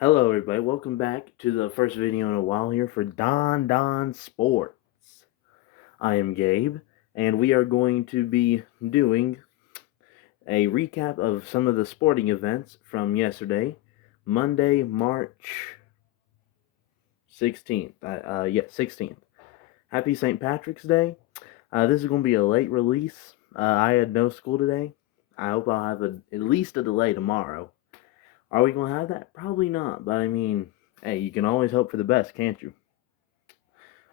Hello, everybody. Welcome back to the first video in a while here for Don Sports. I am Gabe, and we are going to be doing a recap of some of the sporting events from yesterday, Monday, March 16th. 16th. Happy St. Patrick's Day. This is going to be a late release. I had no school today. I hope I'll have at least a delay tomorrow. Are we going to have that? Probably not, but I mean, hey, you can always hope for the best, can't you?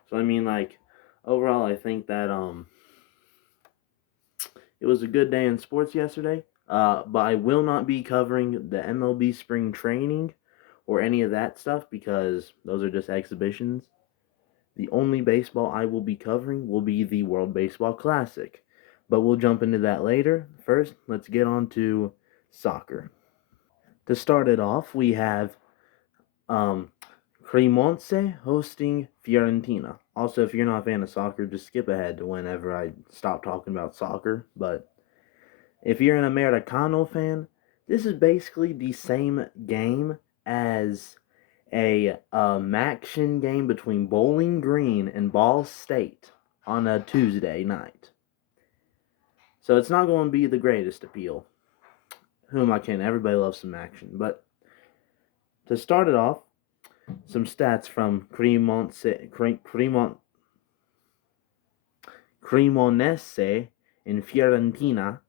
So I mean, like, overall, I think that it was a good day in sports yesterday. But I will not be covering the MLB spring training or any of that stuff because those are just exhibitions. The only baseball I will be covering will be the World Baseball Classic. But we'll jump into that later. First, let's get on to soccer. To start it off, we have um, Cremonese hosting Fiorentina. Also, if you're not a fan of soccer, just skip ahead to whenever I stop talking about soccer. But if you're an Americano fan, this is basically the same game as a Maction game between Bowling Green and Ball State on a Tuesday night. So it's not going to be the greatest appeal. Who am I kidding? Everybody loves some action. But to start it off, some stats from Cremonese in Fiorentina.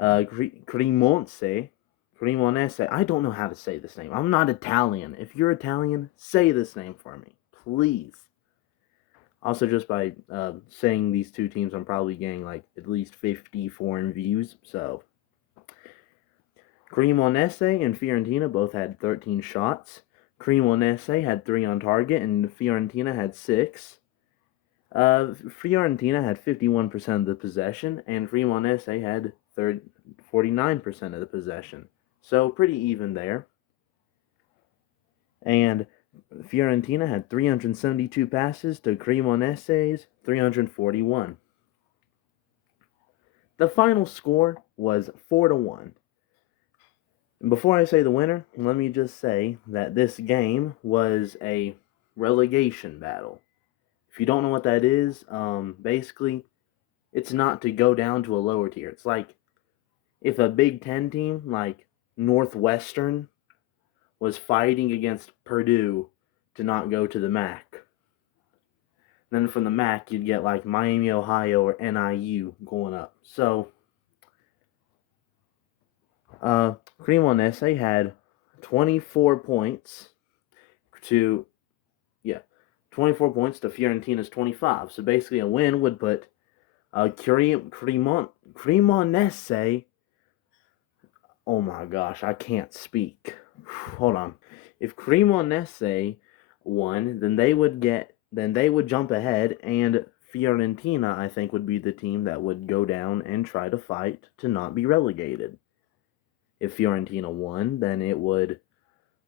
Cremonese. I don't know how to say this name. I'm not Italian. If you're Italian, say this name for me, please. Also, just by saying these two teams, I'm probably getting like at least 50 foreign views. So, Cremonese and Fiorentina both had 13 shots. Cremonese had 3 on target, and Fiorentina had 6. Fiorentina had 51% of the possession, and Cremonese had 49% of the possession. So pretty even there. And Fiorentina had 372 passes to Cremonese's 341. The final score was 4-1. And before I say the winner, let me just say that this game was a relegation battle. If you don't know what that is, basically, it's not to go down to a lower tier. It's like if a Big Ten team like Northwestern was fighting against Purdue to not go to the MAC. Then from the MAC, you'd get like Miami, Ohio, or NIU going up. So, Cremonese had 24 points to, 24 points to Fiorentina's 25. So basically, a win would put Cremonese. Oh my gosh, I can't speak. Hold on. If Cremonese won, then they would jump ahead, and Fiorentina, I think, would be the team that would go down and try to fight to not be relegated. If Fiorentina won, then they would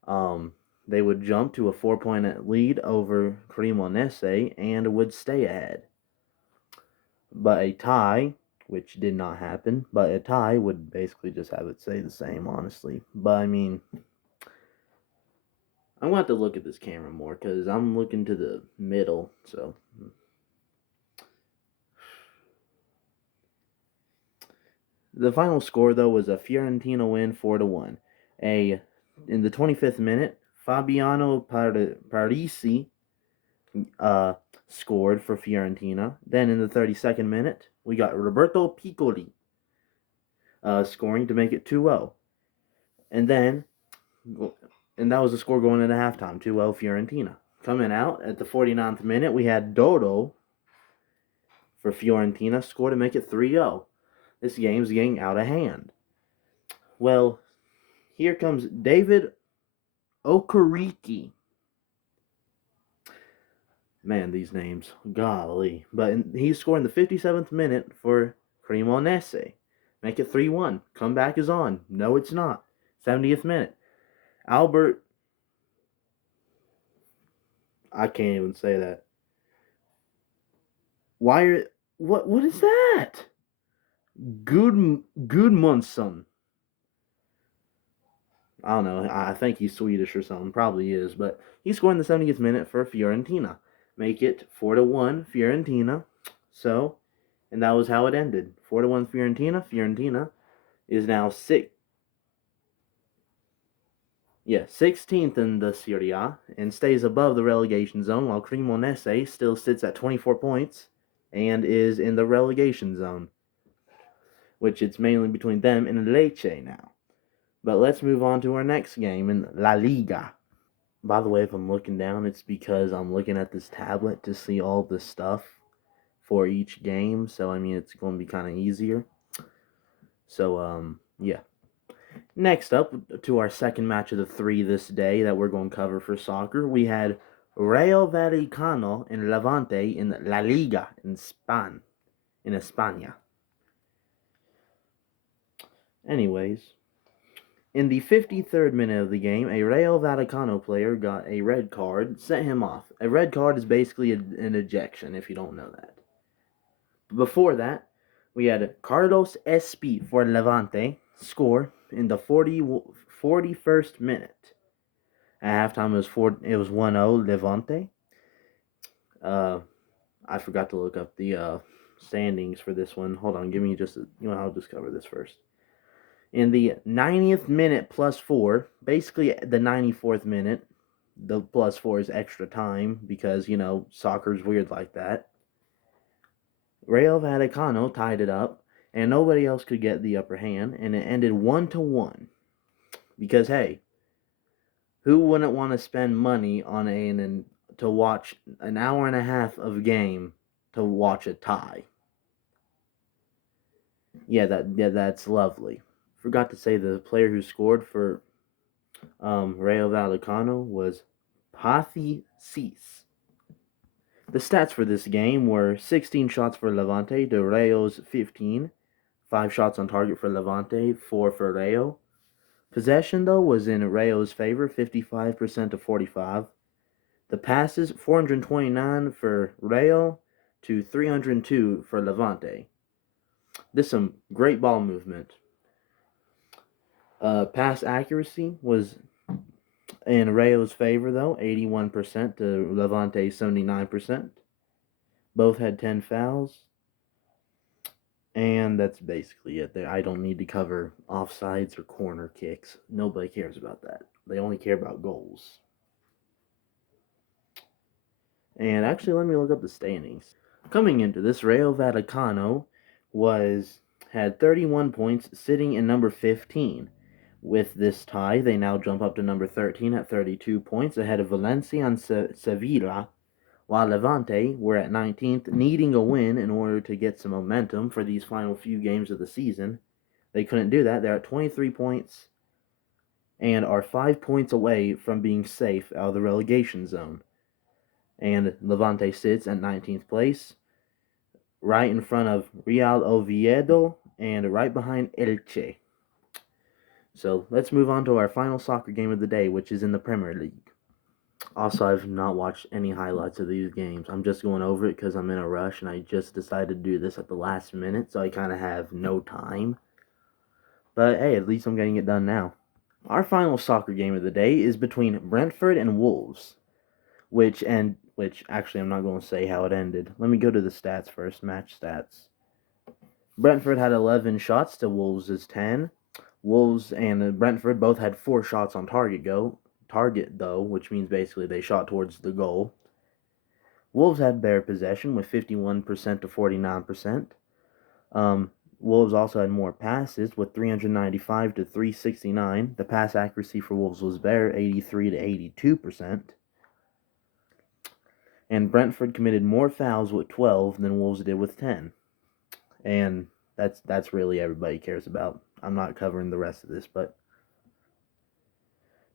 jump to a 4-point lead over Cremonese and would stay ahead. But a tie, which did not happen, but a tie would basically just have it say the same, honestly. But I mean, I'm going to have to look at this camera more because I'm looking to the middle. So, the final score, though, was a Fiorentina win 4-1. In the 25th minute, Fabiano Parisi scored for Fiorentina. Then in the 32nd minute, we got Roberto Piccoli scoring to make it 2-0. And that was the score going into halftime, 2-0 Fiorentina. Coming out at the 49th minute, we had Dodo for Fiorentina score to make it 3-0. This game's getting out of hand. Well, here comes David Okereke. Man, these names, golly. But he scored in the 57th minute for Cremonese. Make it 3-1. Comeback is on. No, it's not. 70th minute. Albert, I can't even say that. What is that? Gudmundsson. I don't know. I think he's Swedish or something. Probably is, but he scored in the 70th minute for Fiorentina. Make it 4-1 Fiorentina. So, and that was how it ended. 4-1 Fiorentina. Fiorentina is now 16th in the Serie A and stays above the relegation zone, while Cremonese still sits at 24 points and is in the relegation zone, which it's mainly between them and Lecce now. But let's move on to our next game in La Liga. By the way, if I'm looking down, it's because I'm looking at this tablet to see all the stuff for each game. So, I mean, it's going to be kind of easier. So, yeah. Next up, to our second match of the three this day that we're going to cover for soccer, we had Rayo Vallecano and Levante in La Liga in España. Anyways, in the 53rd minute of the game, a Rayo Vallecano player got a red card, sent him off. A red card is basically an ejection, if you don't know that. Before that, we had Carlos Espi for Levante score in the 41st minute. At halftime, it was 1-0 Levante. I forgot to look up the standings for this one. Hold on, give me I'll just cover this first. In the 90th minute plus 4, basically the 94th minute, the plus 4 is extra time because, soccer's weird like that. Rayo Vallecano tied it up, and nobody else could get the upper hand, and it ended 1-1. Because, hey, who wouldn't want to spend money on to watch an hour and a half of game to watch a tie? Yeah, that's lovely. Forgot to say the player who scored for Rayo Vallecano was Pathi Cis. The stats for this game were 16 shots for Levante to Rayo's 15, 5 shots on target for Levante, 4 for Rayo. Possession, though, was in Rayo's favor, 55% to 45. The passes, 429 for Rayo to 302 for Levante. This is some great ball movement. Pass accuracy was in Rayo's favor, though, 81% to Levante's 79%. Both had 10 fouls. And that's basically it. I don't need to cover offsides or corner kicks. Nobody cares about that. They only care about goals. And actually, let me look up the standings. Coming into this, Rayo Vallecano had 31 points, sitting in number 15. With this tie, they now jump up to number 13 at 32 points, ahead of Valencia and Sevilla, while Levante were at 19th, needing a win in order to get some momentum for these final few games of the season. They couldn't do that. They're at 23 points and are 5 points away from being safe out of the relegation zone. And Levante sits at 19th place, right in front of Real Oviedo and right behind Elche. So let's move on to our final soccer game of the day, which is in the Premier League. Also, I've not watched any highlights of these games. I'm just going over it because I'm in a rush and I just decided to do this at the last minute, so I kind of have no time. But hey, at least I'm getting it done now. Our final soccer game of the day is between Brentford and Wolves, which actually I'm not going to say how it ended. Let me go to the stats first, match stats. Brentford had 11 shots to Wolves' 10. Wolves and Brentford both had 4 shots on target, though, which means basically they shot towards the goal. Wolves had better possession with 51% to 49%. Wolves also had more passes with 395 to 369. The pass accuracy for Wolves was better, 83 to 82%. And Brentford committed more fouls with 12 than Wolves did with 10. And that's really everybody cares about. I'm not covering the rest of this, but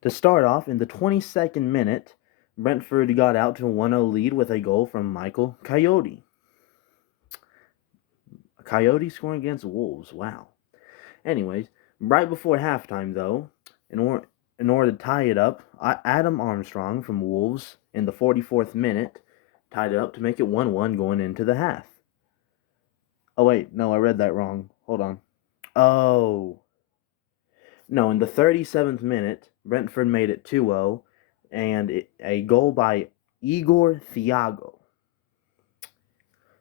to start off, in the 22nd minute, Brentford got out to a 1-0 lead with a goal from Michael Coyote. Coyote scoring against Wolves, wow. Anyways, right before halftime, though, in order to tie it up, Adam Armstrong from Wolves in the 44th minute tied it up to make it 1-1 going into the half. Oh, wait, no, I read that wrong. Hold on. Oh. No, in the 37th minute, Brentford made it 2-0, and a goal by Igor Thiago.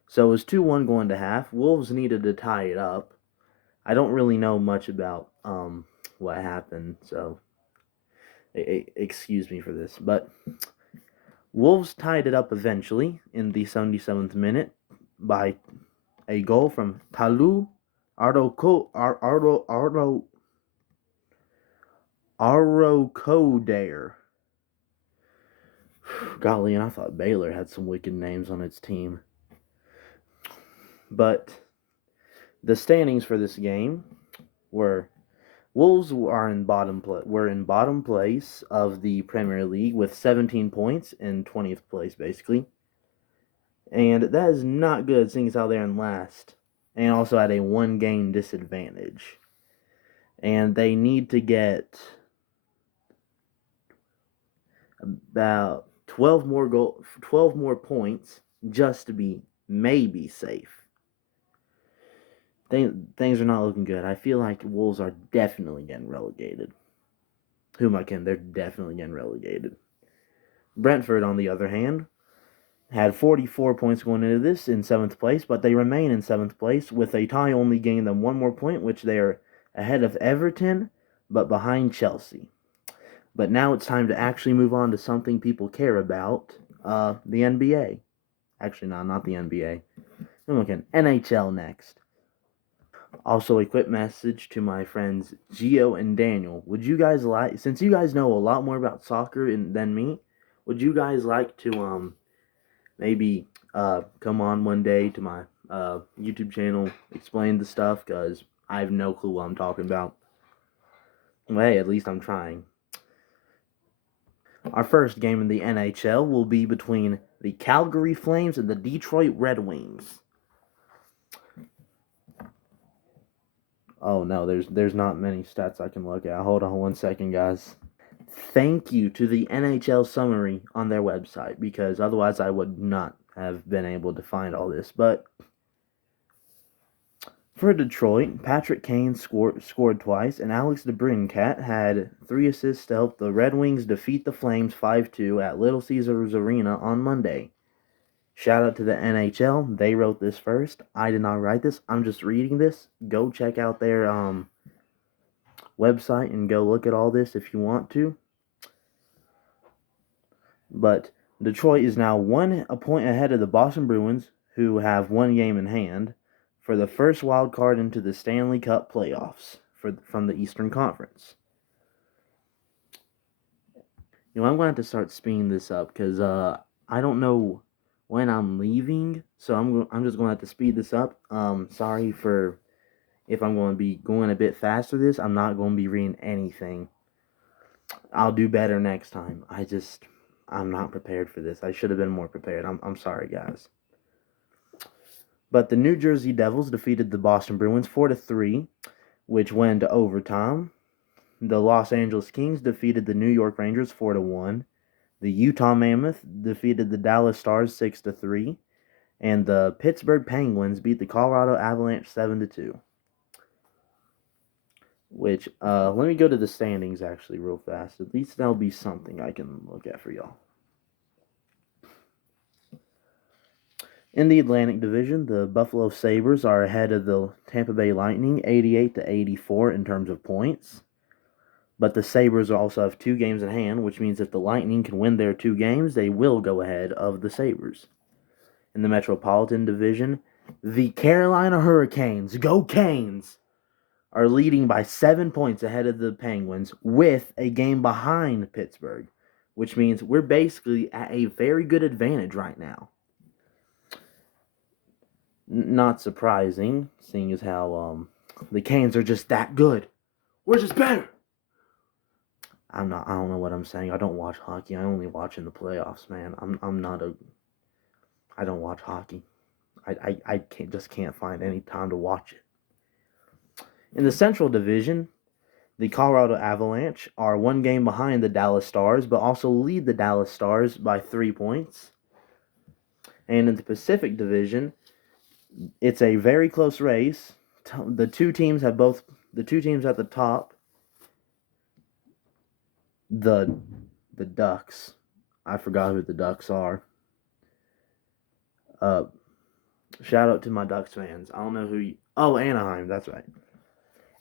So it was 2-1 going to half. Wolves needed to tie it up. I don't really know much about what happened, so excuse me for this. But Wolves tied it up eventually in the 77th minute by a goal from Talu Arrokodare. Golly, and I thought Baylor had some wicked names on its team. But the standings for this game were Wolves were in bottom place of the Premier League with 17 points in 20th place, basically. And that is not good, seeing as how they're in last. And also at a one-game disadvantage. And they need to get about 12 more points just to be maybe safe. Things are not looking good. I feel like Wolves are definitely getting relegated. Who am I kidding? They're definitely getting relegated. Brentford, on the other hand, had 44 points going into this in 7th place, but they remain in 7th place with a tie only gaining them one more point, which they are ahead of Everton, but behind Chelsea. But now it's time to actually move on to something people care about, the NBA. Actually, no, not the NBA. I'm looking NHL next. Also, a quick message to my friends Gio and Daniel. Would you guys like, since you guys know a lot more about soccer than me, would you guys like to maybe come on one day to my YouTube channel, explain the stuff, because I have no clue what I'm talking about. Well, hey, at least I'm trying. Our first game in the NHL will be between the Calgary Flames and the Detroit Red Wings. Oh no, there's not many stats I can look at. Hold on one second, guys. Thank you to the NHL summary on their website, because otherwise I would not have been able to find all this. But for Detroit, Patrick Kane scored twice, and Alex DeBrincat had 3 assists to help the Red Wings defeat the Flames 5-2 at Little Caesars Arena on Monday. Shout out to the NHL. They wrote this first. I did not write this. I'm just reading this. Go check out their website and go look at all this if you want to. But Detroit is now a point ahead of the Boston Bruins, who have one game in hand, for the first wild card into the Stanley Cup playoffs from the Eastern Conference. You know, I'm going to have to start speeding this up because I don't know when I'm leaving, so I'm just going to have to speed this up. Sorry for if I'm going to be going a bit faster this. I'm not going to be reading anything. I'll do better next time. I'm not prepared for this. I should have been more prepared. I'm sorry, guys. But the New Jersey Devils defeated the Boston Bruins 4-3, which went to overtime. The Los Angeles Kings defeated the New York Rangers 4-1. The Utah Mammoth defeated the Dallas Stars 6-3, and the Pittsburgh Penguins beat the Colorado Avalanche 7-2. Which let me go to the standings actually real fast. At least that'll be something I can look at for y'all. In the Atlantic Division, the Buffalo Sabres are ahead of the Tampa Bay Lightning 88-84 in terms of points. But the Sabres also have 2 games in hand, which means if the Lightning can win their 2 games, they will go ahead of the Sabres. In the Metropolitan Division, the Carolina Hurricanes, go Canes, are leading by 7 points ahead of the Penguins with a game behind Pittsburgh, which means we're basically at a very good advantage right now. Not surprising, seeing as how the Canes are just that good. We're just better. I don't know what I'm saying. I don't watch hockey. I only watch in the playoffs, man. I don't watch hockey. I can't find any time to watch it. In the Central Division, the Colorado Avalanche are 1 game behind the Dallas Stars, but also lead the Dallas Stars by 3 points. And in the Pacific Division, it's a very close race. The two teams at the top the Ducks. I forgot who the Ducks are. Uh, Shout out to my Ducks fans. I don't know who you. Oh, Anaheim. That's right.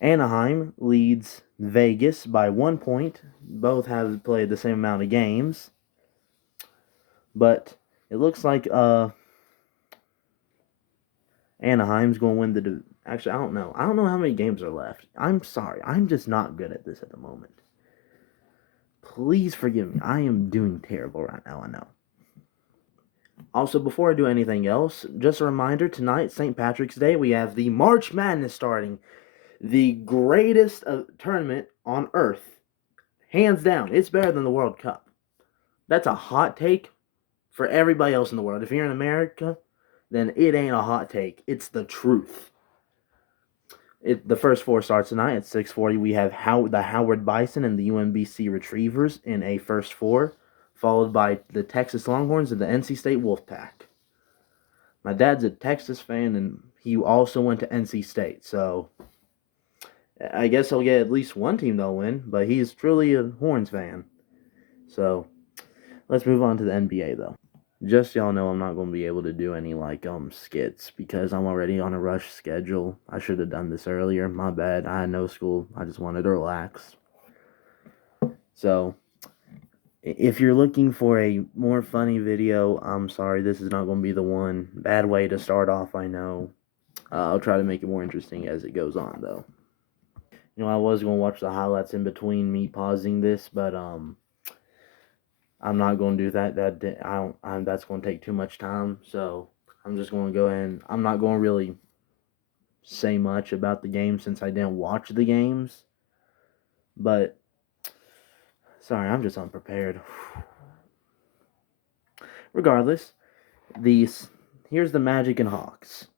Anaheim leads Vegas by 1 point. Both have played the same amount of games, but it looks like Anaheim's going to win the. Actually, I don't know. I don't know how many games are left. I'm sorry. I'm just not good at this at the moment. Please forgive me. I am doing terrible right now. I know. Also, before I do anything else, just a reminder tonight, St. Patrick's Day, we have the March Madness starting. The greatest tournament on earth. Hands down. It's better than the World Cup. That's a hot take for everybody else in the world. If you're in America, then it ain't a hot take. It's the truth. The first four starts tonight at 6:40. We have the Howard Bison and the UMBC Retrievers in a first four, followed by the Texas Longhorns and the NC State Wolfpack. My dad's a Texas fan, and he also went to NC State, so I guess he'll get at least one team that'll win, but he's truly a Horns fan. So let's move on to the NBA, though. Just so y'all know, I'm not going to be able to do any skits because I'm already on a rush schedule. I should have done this earlier. My bad. I had no school. I just wanted to relax. So if you're looking for a more funny video, I'm sorry, this is not going to be the one. Bad way to start off, I know. I'll try to make it more interesting as it goes on, though. You know, I was going to watch the highlights in between me pausing this, but I'm not going to do that. That's going to take too much time. So I'm just going to go ahead and I'm not going to really say much about the game since I didn't watch the games. But sorry, I'm just unprepared. Regardless, here's the Magic and Hawks.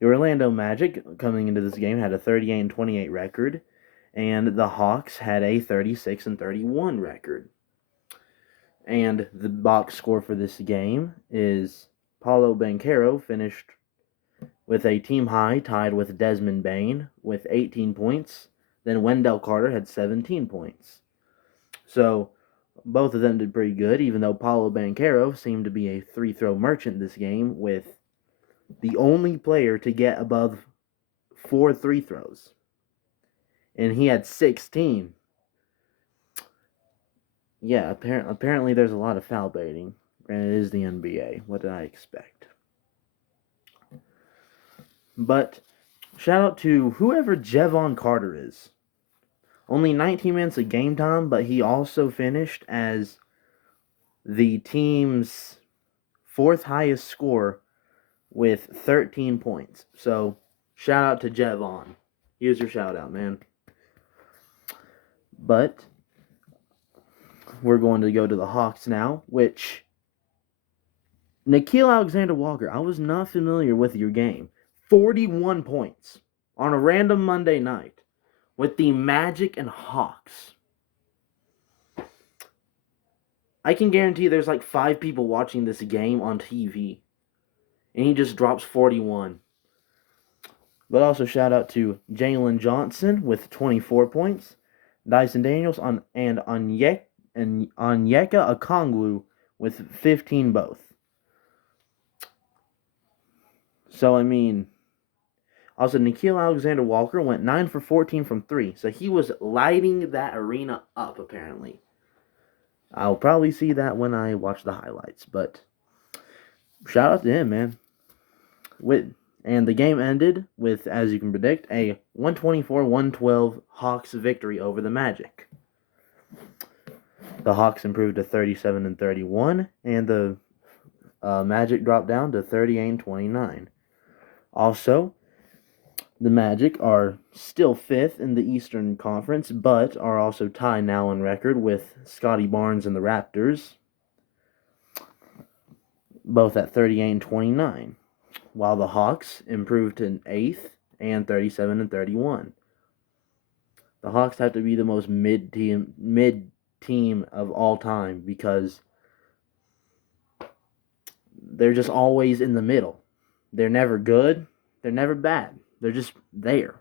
The Orlando Magic coming into this game had a 38-28 record, and the Hawks had a 36-31 record. And the box score for this game is Paulo Banchero finished with a team high tied with Desmond Bain with 18 points. Then Wendell Carter had 17 points. So both of them did pretty good, even though Paulo Banchero seemed to be a three-throw merchant this game with the only player to get above 4 free throws. And he had 16. Yeah, apparently there's a lot of foul baiting, and it is the NBA. What did I expect? But shout out to whoever Jevon Carter is. Only 19 minutes of game time, but he also finished as the team's fourth highest score with 13 points. So shout out to Jevon. Here's your shout out, man. But we're going to go to the Hawks now, which Nickeil Alexander-Walker, I was not familiar with your game. 41 points on a random Monday night with the Magic and Hawks. I can guarantee there's like 5 people watching this game on TV. And he just drops 41. But also shout out to Jalen Johnson with 24 points. Dyson Daniels and Onyeka Okongwu with 15 both. So, I mean, also Nickeil Alexander-Walker went 9 for 14 from 3. So he was lighting that arena up, apparently. I'll probably see that when I watch the highlights. But shout out to him, man. And the game ended with, as you can predict, a 124-112 Hawks victory over the Magic. The Hawks improved to 37-31, and the Magic dropped down to 38-29. Also, the Magic are still 5th in the Eastern Conference, but are also tied now on record with Scotty Barnes and the Raptors, both at 38-29. While the Hawks improved to 8th and 37-31. The Hawks have to be the most mid team of all time because they're just always in the middle. They're never good. They're never bad. They're just there.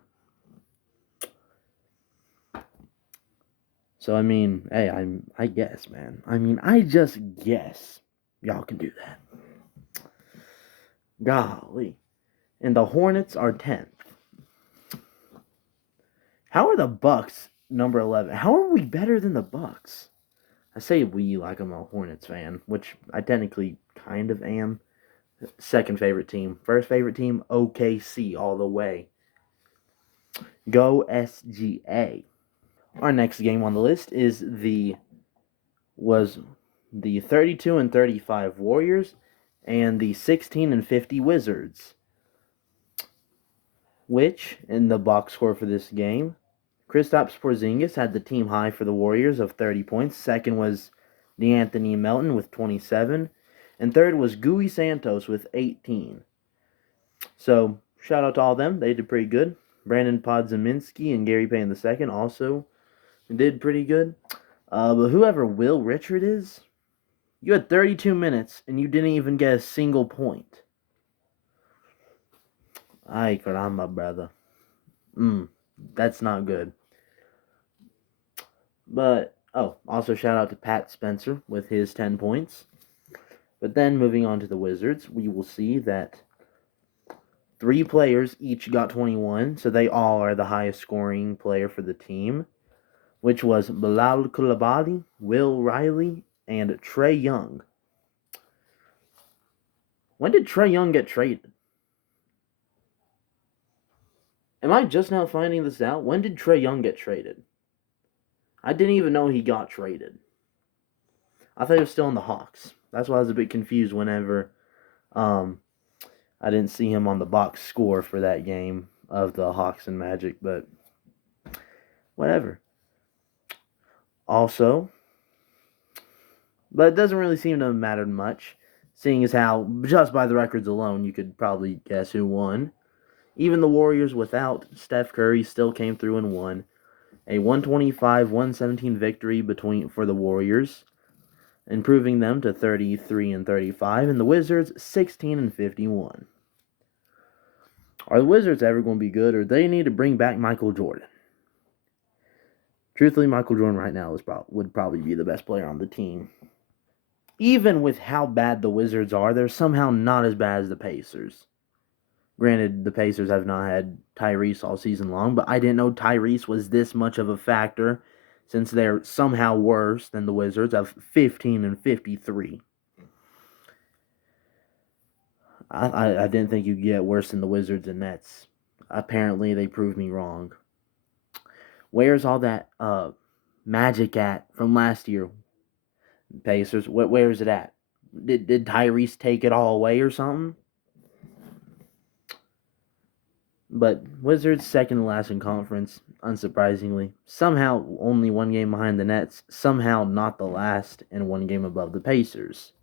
So I mean, hey, I guess, man. I mean, I just guess y'all can do that. Golly. And the Hornets are 10th. How are the Bucks number 11? How are we better than the Bucks? I say we like I'm a Hornets fan, which I technically kind of am. Second favorite team. First favorite team, OKC all the way. Go SGA. Our next game on the list was the 32 and 35 Warriors and the 16 and 50 Wizards. Which in the box score for this game, Kristaps Porzingis had the team high for the Warriors of 30 points. Second was DeAnthony Melton with 27. And third was Gui Santos with 18. So, shout out to all of them. They did pretty good. Brandon Podziemski and Gary Payne II also did pretty good. But whoever Will Richard is, you had 32 minutes and you didn't even get a single point. Ay, caramba, brother. That's not good. But, also shout out to Pat Spencer with his 10 points. But then moving on to the Wizards, we will see that 3 players each got 21, so they all are the highest scoring player for the team, which was Bilal Coulibaly, Will Riley, and Trae Young. When did Trae Young get traded? Am I just now finding this out? When did Trae Young get traded? I didn't even know he got traded. I thought he was still in the Hawks. That's why I was a bit confused whenever I didn't see him on the box score for that game of the Hawks and Magic, but whatever. Also, but it doesn't really seem to have mattered much, seeing as how, just by the records alone, you could probably guess who won. Even the Warriors without Steph Curry still came through and won. A 125-117 victory for the Warriors, improving them to 33 and 35, and the Wizards 16 and 51. Are the Wizards ever going to be good, or do they need to bring back Michael Jordan? Truthfully, Michael Jordan right now would probably be the best player on the team. Even with how bad the Wizards are, they're somehow not as bad as the Pacers. Granted, the Pacers have not had Tyrese all season long, but I didn't know Tyrese was this much of a factor since they're somehow worse than the Wizards of 15 and 53. I didn't think you'd get worse than the Wizards and Nets. Apparently, they proved me wrong. Where's all that magic at from last year? Pacers, where is it at? Did Tyrese take it all away or something? But Wizards second to last in conference, unsurprisingly. Somehow only one game behind the Nets. Somehow not the last and one game above the Pacers.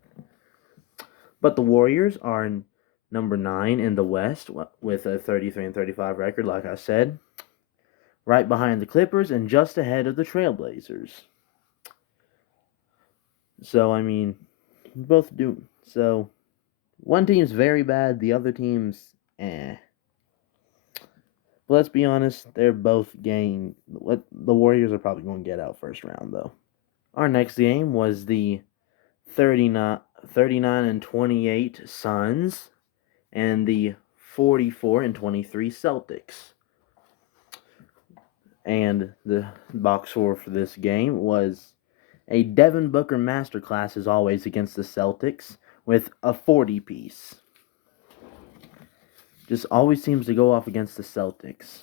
But the Warriors are in number 9 in the West with a 33 and 35 record, like I said. Right behind the Clippers and just ahead of the Trailblazers. So, I mean, both do. So, one team's very bad, the other team's eh. But let's be honest, they're both getting. The Warriors are probably going to get out first round, though. Our next game was the 39 and 28 Suns and the 44 and 23 Celtics. And the box score for this game was a Devin Booker masterclass, as always, against the Celtics with a 40 piece. Just always seems to go off against the Celtics.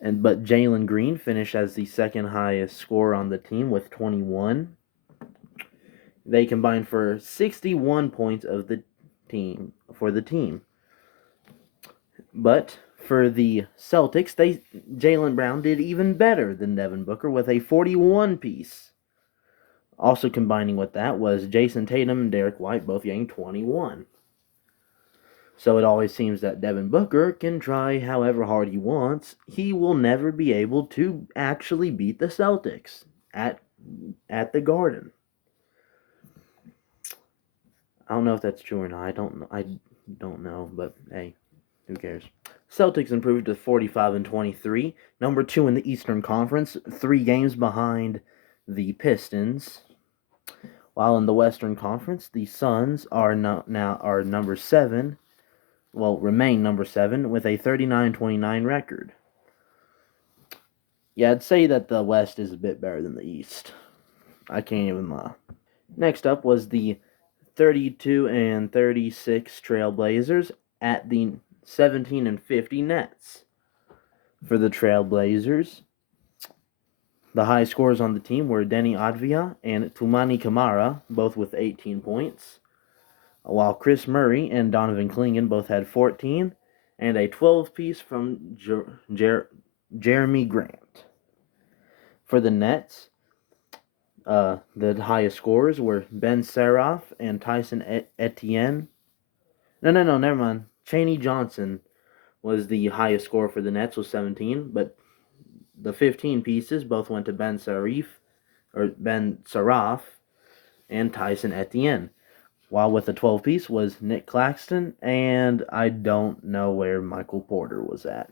But Jalen Green finished as the second highest scorer on the team with 21. They combined for 61 points of the team for the team. But for the Celtics, Jaylen Brown did even better than Devin Booker with a 41 piece. Also combining with that was Jason Tatum and Derek White both getting 21. So it always seems that Devin Booker can try however hard he wants. He will never be able to actually beat the Celtics at the Garden. I don't know if that's true or not. I don't know, but hey, who cares? Celtics improved to 45-23, number 2 in the Eastern Conference, 3 games behind the Pistons. While in the Western Conference, the Suns are number 7, remain number 7 with a 39-29 record. Yeah, I'd say that the West is a bit better than the East. I can't even lie. Next up was the 32-36 Trailblazers at the 17-50 Nets. For the Trailblazers, the high scores on the team were Denny Advia and Tumani Kamara, both with 18 points, while Chris Murray and Donovan Clingan both had 14, and a 12-piece from Jeremy Grant. For the Nets, the highest scorers were Ben Seraph and Tyson Etienne. No, never mind. Chaney Johnson was the highest scorer for the Nets with 17, but the 15 pieces both went to Ben Seraph and Tyson Etienne. While with the 12 piece was Nick Claxton, and I don't know where Michael Porter was at.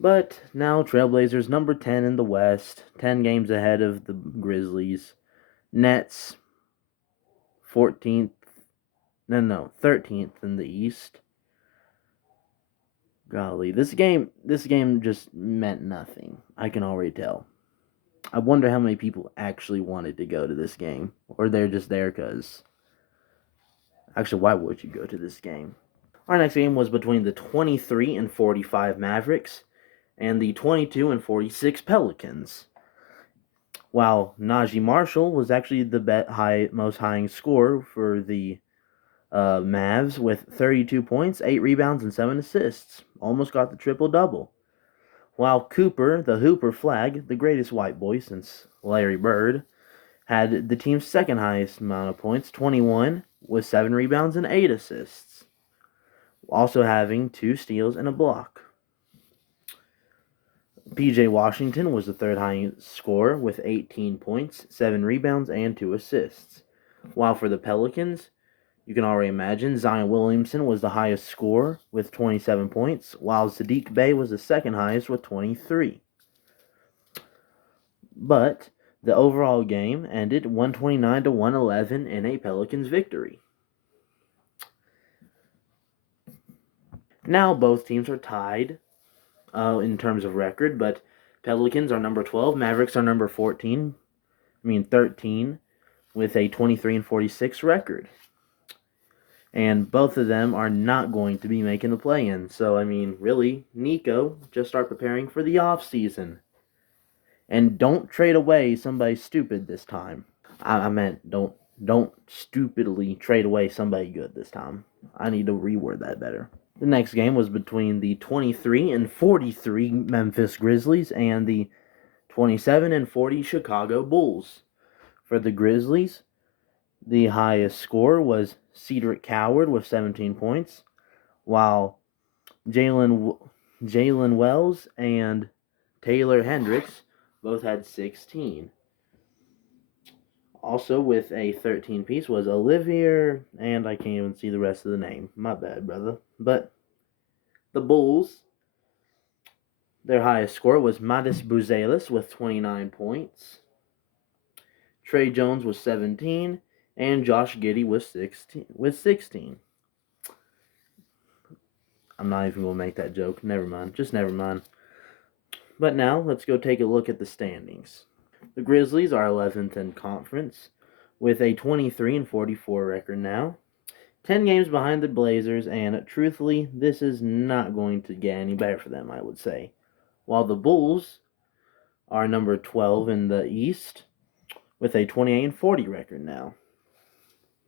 But now Trailblazers number 10 in the West, 10 games ahead of the Grizzlies. Nets 13th in the East. Golly, this game just meant nothing. I can already tell. I wonder how many people actually wanted to go to this game, or they're just there because. Actually, why would you go to this game? Our next game was between the 23-45 Mavericks and the 22-46 Pelicans. While Najee Marshall was actually the most high scorer for the Mavs with 32 points, 8 rebounds, and 7 assists. Almost got the triple-double. While Cooper, the Hooper flag, the greatest white boy since Larry Bird, had the team's second highest amount of points, 21, with 7 rebounds and 8 assists. Also having 2 steals and a block. P.J. Washington was the third highest scorer with 18 points, 7 rebounds, and 2 assists. While for the Pelicans, you can already imagine, Zion Williamson was the highest scorer with 27 points, while Sadiq Bey was the second highest with 23. But the overall game ended 129-111 in a Pelicans victory. Now both teams are tied in terms of record, but Pelicans are number 12, Mavericks are number 13, with a 23-46 record. And both of them are not going to be making the play-in. So, really, Nico, just start preparing for the off-season. And don't trade away somebody stupid this time. I meant don't stupidly trade away somebody good this time. I need to reword that better. The next game was between the 23-43 Memphis Grizzlies and the 27-40 Chicago Bulls. For the Grizzlies, the highest score was Cedric Coward with 17 points, while Jalen Wells and Taylor Hendricks both had 16. Also with a 13 piece was Olivier, and I can't even see the rest of the name. My bad, brother. But the Bulls, their highest score was Mattis Buzelis with 29 points. Trey Jones was 17, and Josh Giddey was 16. I'm not even going to make that joke. Never mind. Just never mind. But now, let's go take a look at the standings. The Grizzlies are 11th in conference with a 23-44 record now. 10 games behind the Blazers, and truthfully, this is not going to get any better for them, I would say. While the Bulls are number 12 in the East with a 28-40 record now.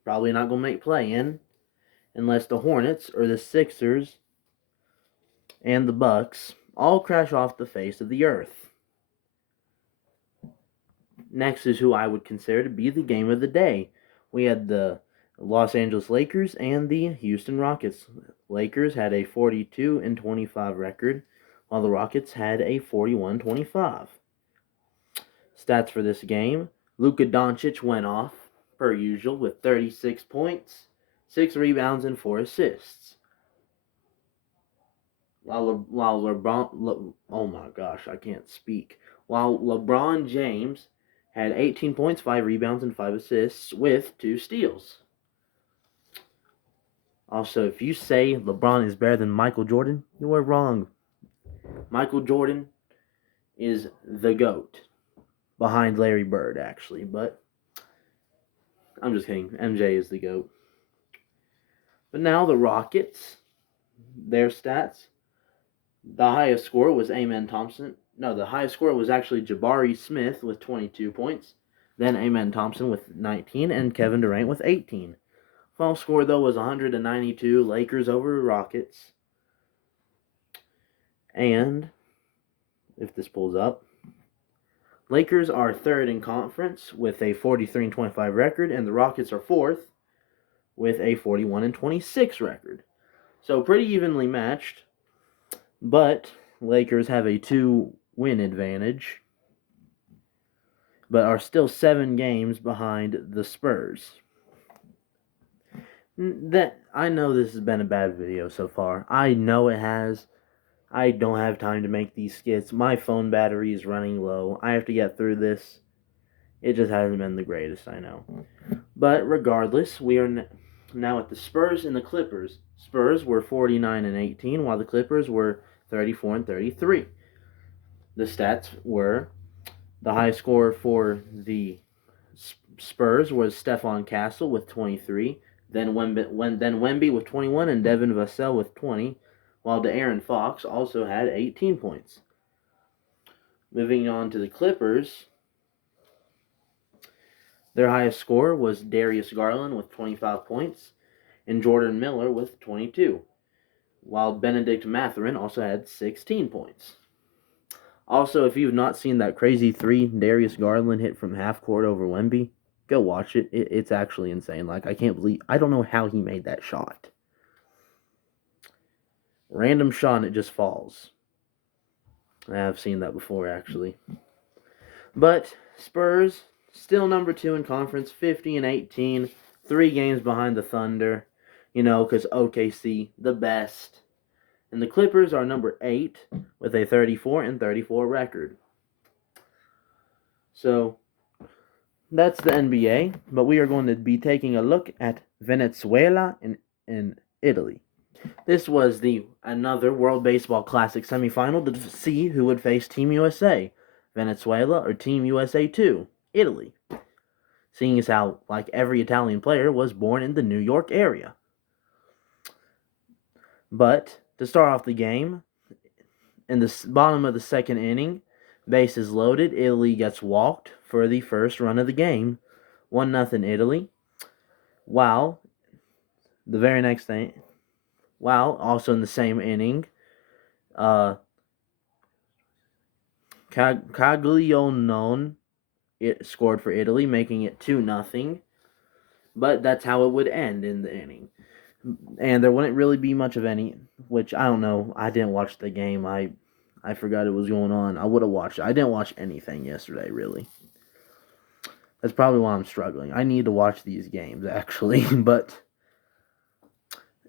Probably not going to make play-in unless the Hornets or the Sixers and the Bucks all crash off the face of the earth. Next is who I would consider to be the game of the day. We had the Los Angeles Lakers and the Houston Rockets. Lakers had a 42-25 record, while the Rockets had a 41-25. Stats for this game: Luka Doncic went off, per usual, with 36 points, 6 rebounds, and 4 assists. while oh my gosh, I can't speak. While LeBron James had 18 points, 5 rebounds, and 5 assists with 2 steals. Also, if you say LeBron is better than Michael Jordan, you are wrong. Michael Jordan is the GOAT. Behind Larry Bird, actually, but I'm just kidding. MJ is the GOAT. But now the Rockets, their stats. The highest score was Amen Thompson. No, the highest score was actually Jabari Smith with 22 points. Then Amen Thompson with 19 and Kevin Durant with 18. Final score, though, was 192. Lakers over Rockets. And if this pulls up, Lakers are third in conference with a 43-25 record, and the Rockets are fourth with a 41-26 record. So pretty evenly matched, but Lakers have a 2-win advantage, but are still 7 games behind the Spurs. I know this has been a bad video so far. I know it has. I don't have time to make these skits. My phone battery is running low. I have to get through this. It just hasn't been the greatest, I know. But regardless, we are now at the Spurs and the Clippers. Spurs were 49-18, while the Clippers were 34-33. The stats were the high scorer for the Spurs was Stephon Castle with 23, then Wemby with 21, and Devin Vassell with 20, while De'Aaron Fox also had 18 points. Moving on to the Clippers, their highest scorer was Darius Garland with 25 points, and Jordan Miller with 22, while Benedict Mathurin also had 16 points. Also, if you've not seen that crazy 3 Darius Garland hit from half court over Wemby, go watch it. It's actually insane. Like, I don't know how he made that shot. Random shot and it just falls. I have seen that before, actually. But Spurs, still number 2 in conference, 50-18, 3 games behind the Thunder. You know, because OKC, the best. And the Clippers are number 8 with a 34-34 record. So, that's the NBA, but we are going to be taking a look at Venezuela and Italy. This was another World Baseball Classic semifinal to see who would face Team USA, Venezuela or Team USA 2, Italy. Seeing as how, like every Italian player, was born in the New York area. But to start off the game, in the bottom of the second inning, bases loaded, Italy gets walked for the first run of the game, 1-0 Italy. While the very next thing, also in the same inning, Caglione scored for Italy, making it 2-0. But that's how it would end in the inning. And there wouldn't really be much of any, which I don't know. I didn't watch the game. I forgot it was going on. I would have watched it. I didn't watch anything yesterday, really. That's probably why I'm struggling. I need to watch these games, actually. But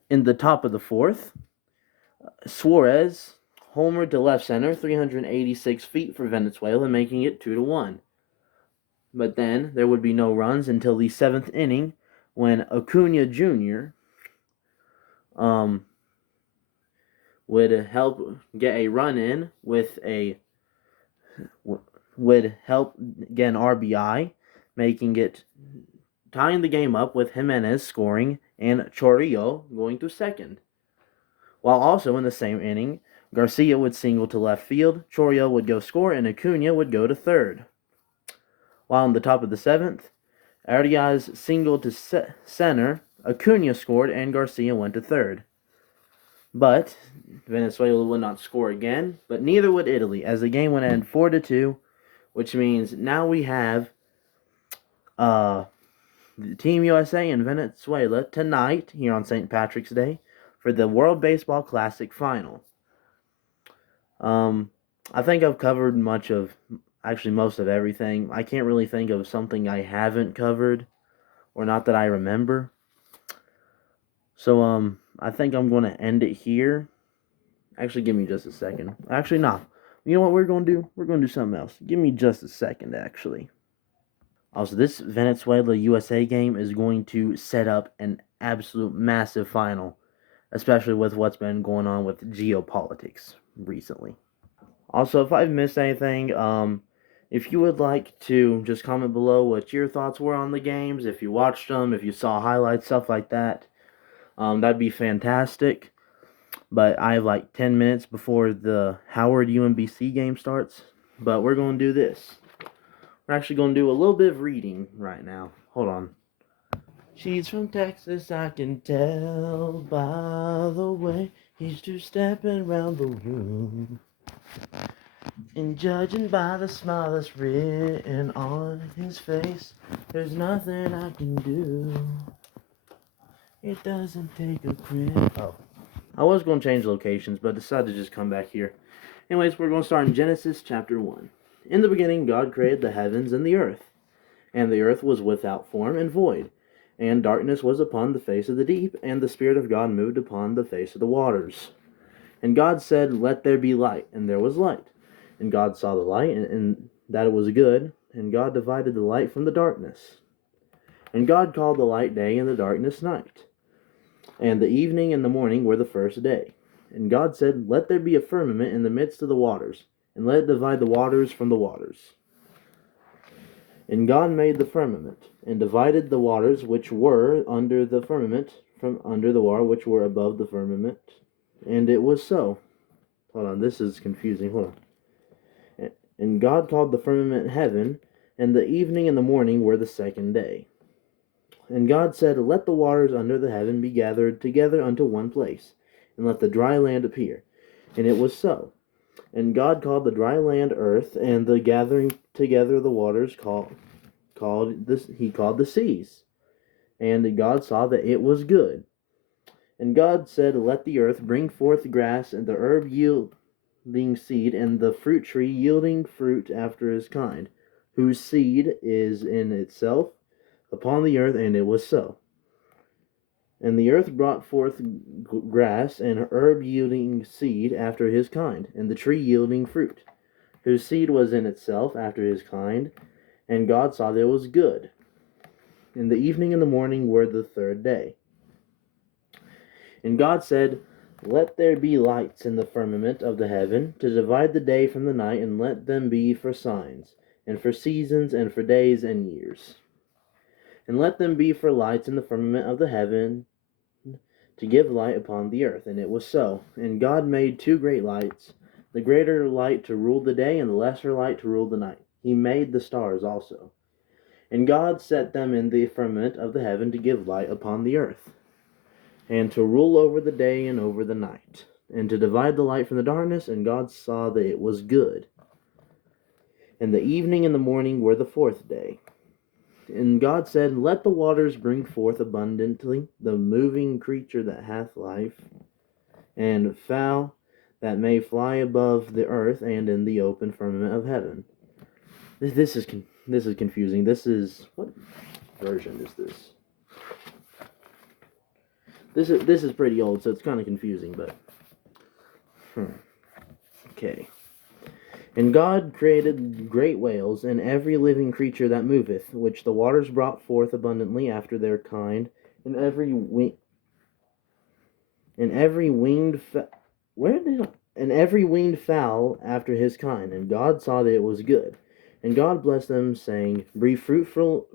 in the top of the fourth, Suarez homered to left center, 386 feet for Venezuela, making it 2-1. But then there would be no runs until the 7th inning when Acuna Jr. Would help get a run in would help get an RBI, tying the game up with Jimenez scoring and Chorrillo going to second. While also in the same inning, Garcia would single to left field, Chorrillo would go score, and Acuna would go to third. While in the top of the 7th, Arias singled to center, Acuna scored, and Garcia went to third. But Venezuela would not score again, but neither would Italy, as the game would end 4-2, which means now we have Team USA and Venezuela tonight here on St. Patrick's Day for the World Baseball Classic final. I think I've covered most of everything. I can't really think of something I haven't covered, or not that I remember. So, I think I'm going to end it here Actually, give me just a second. Actually, nah. You know what we're going to do? We're going to do something else. Give me just a second, actually. Also, this Venezuela-USA game is going to set up an absolute massive final, especially with what's been going on with geopolitics recently. Also, if I've missed anything, if you would like to just comment below what your thoughts were on the games, if you watched them, if you saw highlights, stuff like that, that'd be fantastic. But I have like 10 minutes before the Howard UMBC game starts. But we're going to do this. We're actually going to do a little bit of reading right now. Hold on. She's from Texas, I can tell by the way he's two-stepping around the room. And judging by the smile that's written on his face, there's nothing I can do. It doesn't take a crit. Oh. I was going to change locations, but decided to just come back here. Anyways, we're going to start in Genesis chapter 1. In the beginning, God created the heavens and the earth. And the earth was without form and void. And darkness was upon the face of the deep, and the Spirit of God moved upon the face of the waters. And God said, "Let there be light," and there was light. And God saw the light, and that it was good, and God divided the light from the darkness. And God called the light day, and the darkness night. And the evening and the morning were the first day. And God said, "Let there be a firmament in the midst of the waters, and let it divide the waters from the waters." And God made the firmament, and divided the waters which were under the firmament from under the water which were above the firmament. And it was so. Hold on, this is confusing. Hold on. And God called the firmament heaven, and the evening and the morning were the second day. And God said, "Let the waters under the heaven be gathered together unto one place, and let the dry land appear." And it was so. And God called the dry land earth, and the gathering together of the waters he called the seas. And God saw that it was good. And God said, "Let the earth bring forth grass, and the herb yielding seed, and the fruit tree yielding fruit after his kind, whose seed is in itself upon the earth," and it was so. And the earth brought forth grass, and herb yielding seed after his kind, and the tree yielding fruit, whose seed was in itself after his kind. And God saw that it was good. And the evening and the morning were the third day. And God said, "Let there be lights in the firmament of the heaven, to divide the day from the night, and let them be for signs, and for seasons, and for days and years. And let them be for lights in the firmament of the heaven, to give light upon the earth." And it was so. And God made two great lights, the greater light to rule the day, and the lesser light to rule the night. He made the stars also. And God set them in the firmament of the heaven to give light upon the earth, and to rule over the day and over the night, and to divide the light from the darkness. And God saw that it was good. And the evening and the morning were the fourth day. And God said, "Let the waters bring forth abundantly the moving creature that hath life, and fowl that may fly above the earth and in the open firmament of heaven." This is confusing. What version is this? This is pretty old, so it's kind of confusing, but okay. And God created great whales, and every living creature that moveth, which the waters brought forth abundantly after their kind, and every winged fowl after his kind. And God saw that it was good. And God blessed them, saying, be fruitful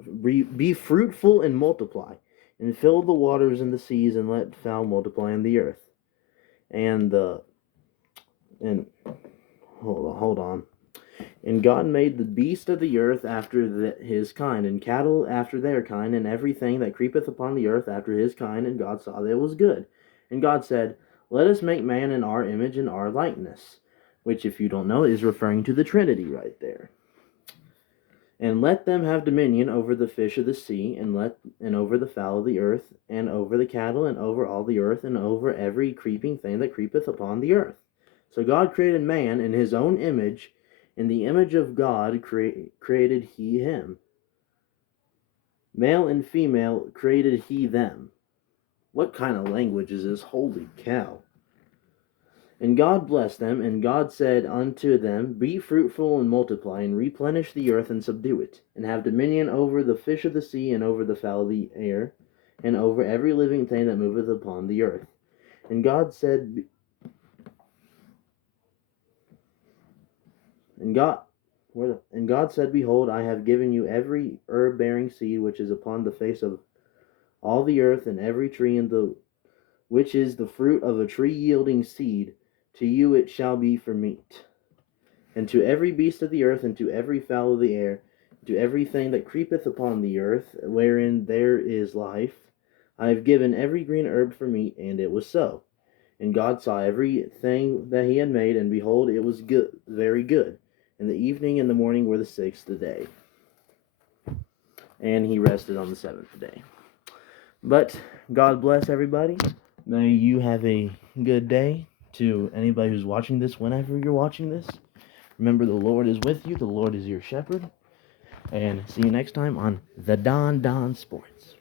and multiply, and fill the waters and the seas, and let fowl multiply in the earth. And hold on. And God made the beast of the earth after his kind, and cattle after their kind, and everything that creepeth upon the earth after his kind. And God saw that it was good. And God said, "Let us make man in our image and our likeness," which, if you don't know, is referring to the Trinity right there. "And let them have dominion over the fish of the sea, and over the fowl of the earth, and over the cattle, and over all the earth, and over every creeping thing that creepeth upon the earth." So God created man in his own image. In the image of God created he him. Male and female created he them. What kind of language is this? Holy cow. And God blessed them, and God said unto them, Be fruitful and multiply, and replenish the earth and subdue it, and have dominion over the fish of the sea, and over the fowl of the air, and over every living thing that moveth upon the earth. And God said, and God, and God said, Behold, I have given you every herb bearing seed which is upon the face of all the earth, and every tree in the which is the fruit of a tree yielding seed. To you it shall be for meat. And to every beast of the earth, and to every fowl of the air, to everything that creepeth upon the earth, wherein there is life, I have given every green herb for meat. And it was so. And God saw everything that he had made, and behold, it was good, very good. And the evening and the morning were the sixth day. And he rested on the seventh day. But God bless everybody. May you have a good day. To anybody who's watching this, whenever you're watching this, remember the Lord is with you. The Lord is your shepherd. And see you next time on the Don Sports.